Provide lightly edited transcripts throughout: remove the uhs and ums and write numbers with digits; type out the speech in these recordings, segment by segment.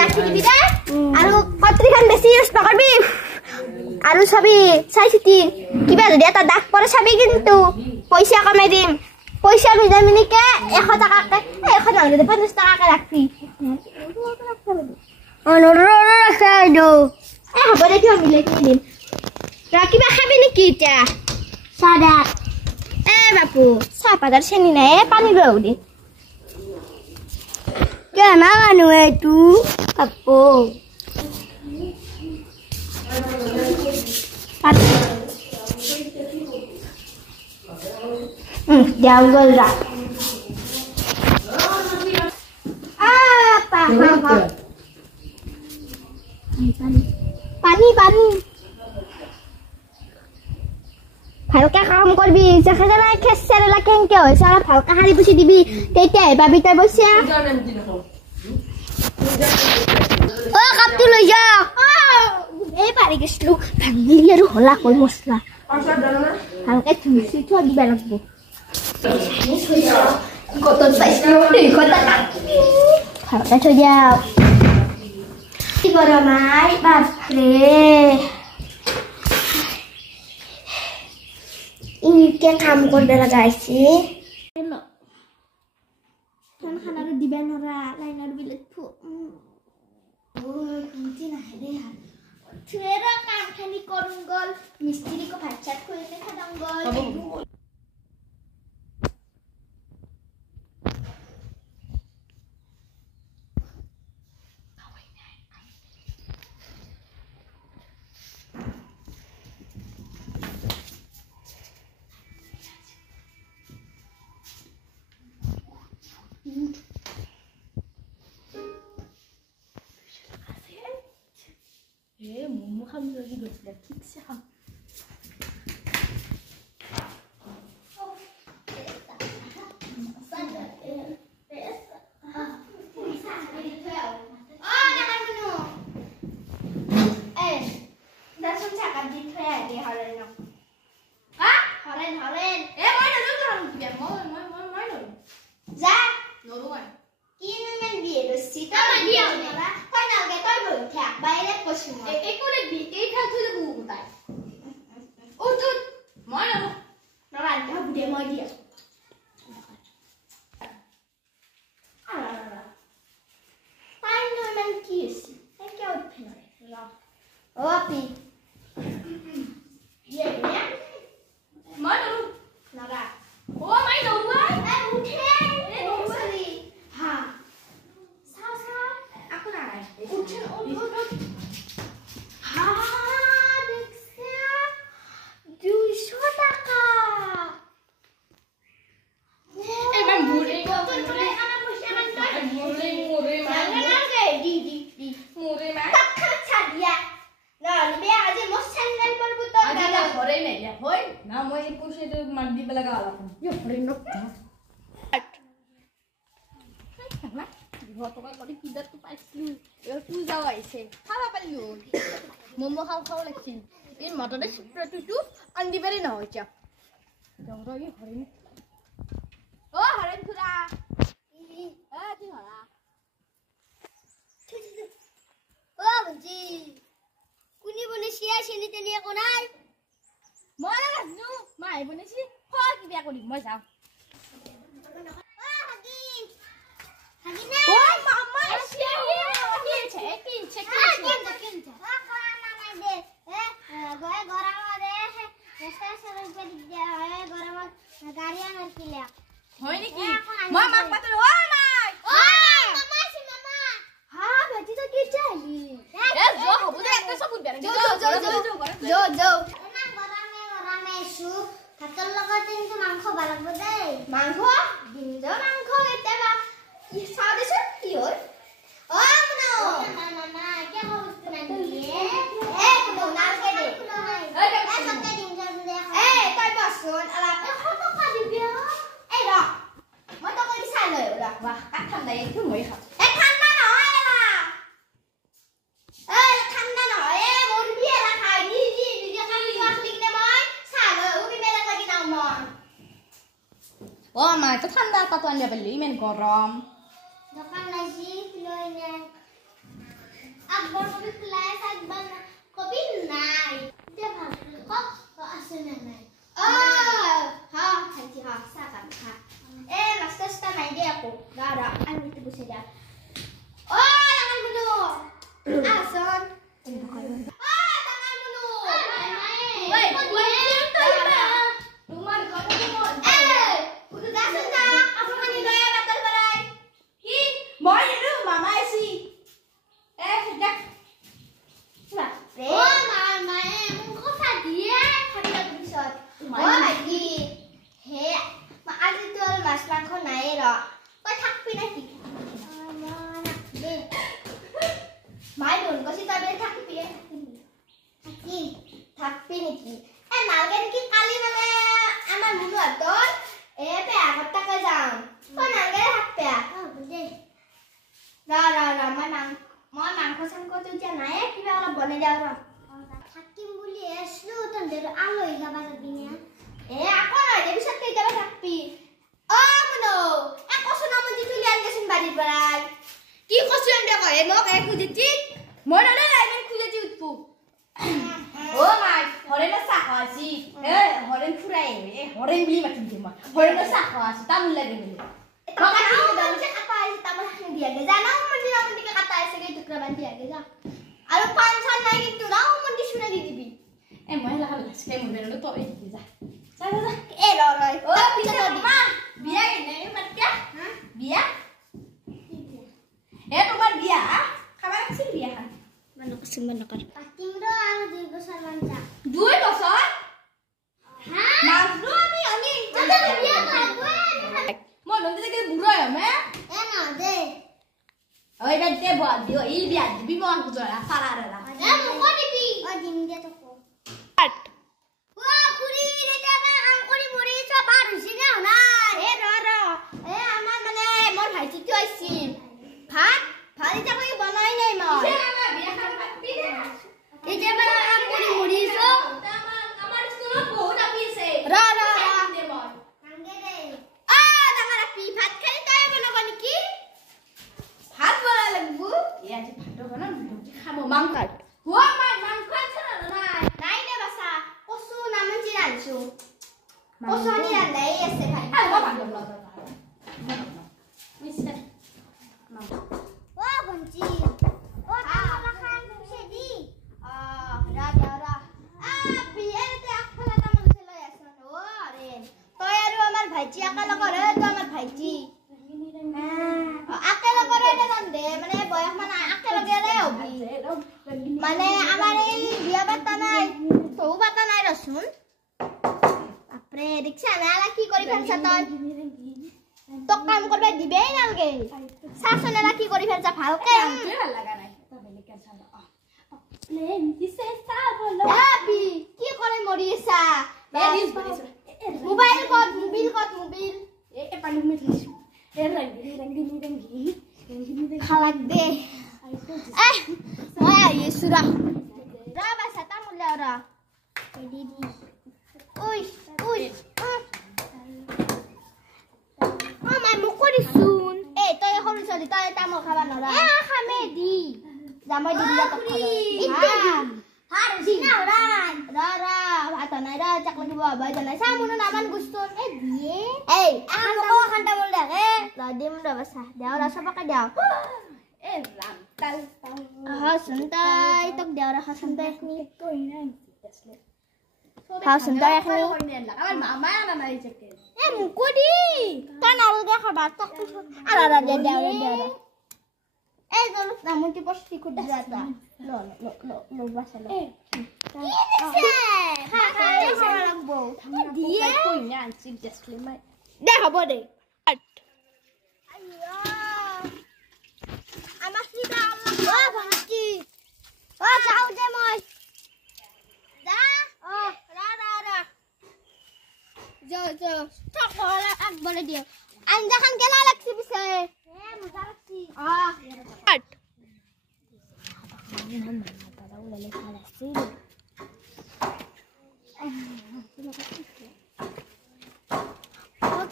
গাখীৰ দিবি দে আৰু কটৰিখন বেছি ইউজ নকৰিবি আৰু চাবি চাই চিতি কিবা যদি এটা দাগ পৰে চাবি কিন্তু পইচা কমাই দিম পইচা মিনিকে 100 টাকাকে 100 নালাগে 50 টাকাকে ৰাখবি হ'ব দে কিয় মিলাই কিনি দিম কিবা খাবি নেকি এতিয়া চাদা বাপু চাহপাতৰ চেনি নাই পানী লৈ দে কেনা মানুহ এইটো আপো janggal dah. Apa? Pani. ভালকে কাম করবি যেখানে না খেসের লাগে কেনকে হইছে আর ভালকে হারি পুছি দিবি কেইতে পাবি তই বসিয়া ও কাপটো লৈ যা এই পারি গেছলু ভাঙলি আৰু হলা কল মছলা ভালকে থুইছি থৈ দিবা লাগব কত পাইছিলো কত ভালকে থৈ দিয়া কি গৰমাই বাপৰে ইনকে কাম করবে লাগাইছি হ্যালো কোন খানারে দিবে নরা লাইনার বিলেট ফু ও কোনটি না রে তুইরা কাম খানি করুন গল মিস্ত্রি কো ভাত চাট কইতে খাদাম গল मोमो खाम लगी गइसले ठीक से खाम Opi. Iya ya. Mana? Nara. Oh, main dong, boy. Udah. Dong sari. Ha. Sa. Aku nara. Udah. Ha, deksa. 200 টাকা. Man bule. Tuh, anak musia man tuh. Mure. Jangan ke di. Mure man. Tak sadia. না নিবে আজি মোর sandal পরবো তো দাদা ঘরে নাই লে হই না মই এই পুষে তো মার দিবে লাগা আলা ইও ঘরে নক না গতকাল করে কিদার তো পাইছি এবার তুই যাও আইছে খাওয়া পালিও মোমো খাও লাগছিল এই মটরে প্রতিটু আন্দি বেরি না হইছা জংরা এই ঘরে নি ও হরেন খুদা তুই হরা ও বঞ্জি কুনি বনেছি আসেনি তেলিয়া কোনাই মই লাজনু মাই বনেছি হয় কি বিয়া করি মই যাও হাগি না ও মামা আসিয়া কিনছে মামা দে গয় গরামা দে এসা সরে পেদি দে গরামা গাড়ি আনার কিলা হয় নাকি মামা পাতল ও মাই মামা হ্যাঁ ভাজি তো কি চাইলি जो बुदे একটা সবুজ বেরে जो না গরামে সুপ ভাতৰ লগত কিন্তু মাংস বালাব দে মাংস দিনজ মাংস এতেবা ই সাদেছ কি হল ও মনো না কি হবস না দিয়ে কোনো নাকে দে কত দিন দে তাই বসন আলা কত দিবি এই র মই তো কই চাই লয় ওরা বাহ কাট ঠান্ডা একটু মই খা ঠান্ডা নহয় এলা ঠান্ডা নহয় মোর বিয়ে না খাই নিজে খালি খালি নে মই চাই লয় উনি বেলা লাগি নাও মন ও মা তো ঠান্ডা কত আনলে বলি ইমান গরম দোকান লাইছি লই নে আকবর কবি খোলাই আকবর কবি নাই দে ভাত কপ আছে না নাই হা খাইছি হা সাকাম খা এ মাস্টারটা নাই দে আপু দাঁড়া আমি একটু বসে যা ও লাগান বুলু আসন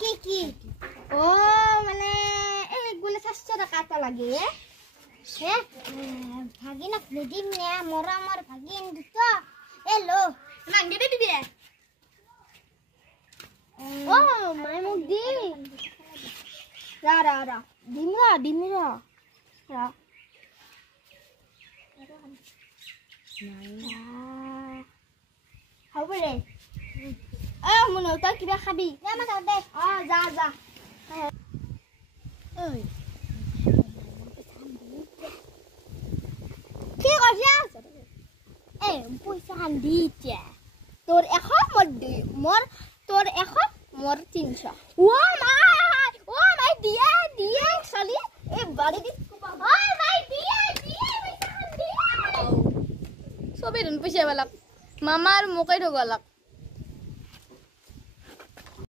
কি কি ও মানে এই গুলো 700 টাকা কাটা লাগে হে ভাগিনক নিদিম নে মৰমৰ ভাগিন দুটা এলো নাংগে দিবি ও মাই মোক দি ৰা দিম ৰা হ'ব দে মনে তই কিবা খাবি দে যা ঐ কি কৈছ পইচা খান দি এতিয়া তোৰ 100 মোৰ তোৰ 100 মোৰ 300 মাই দিয়ে চলি এই বাড়ি দি মাই দিয়ে পইচা খান দিয়ে সবেই ধুন পইচা বেলাক মামা আৰু মোকেই ঠগলাক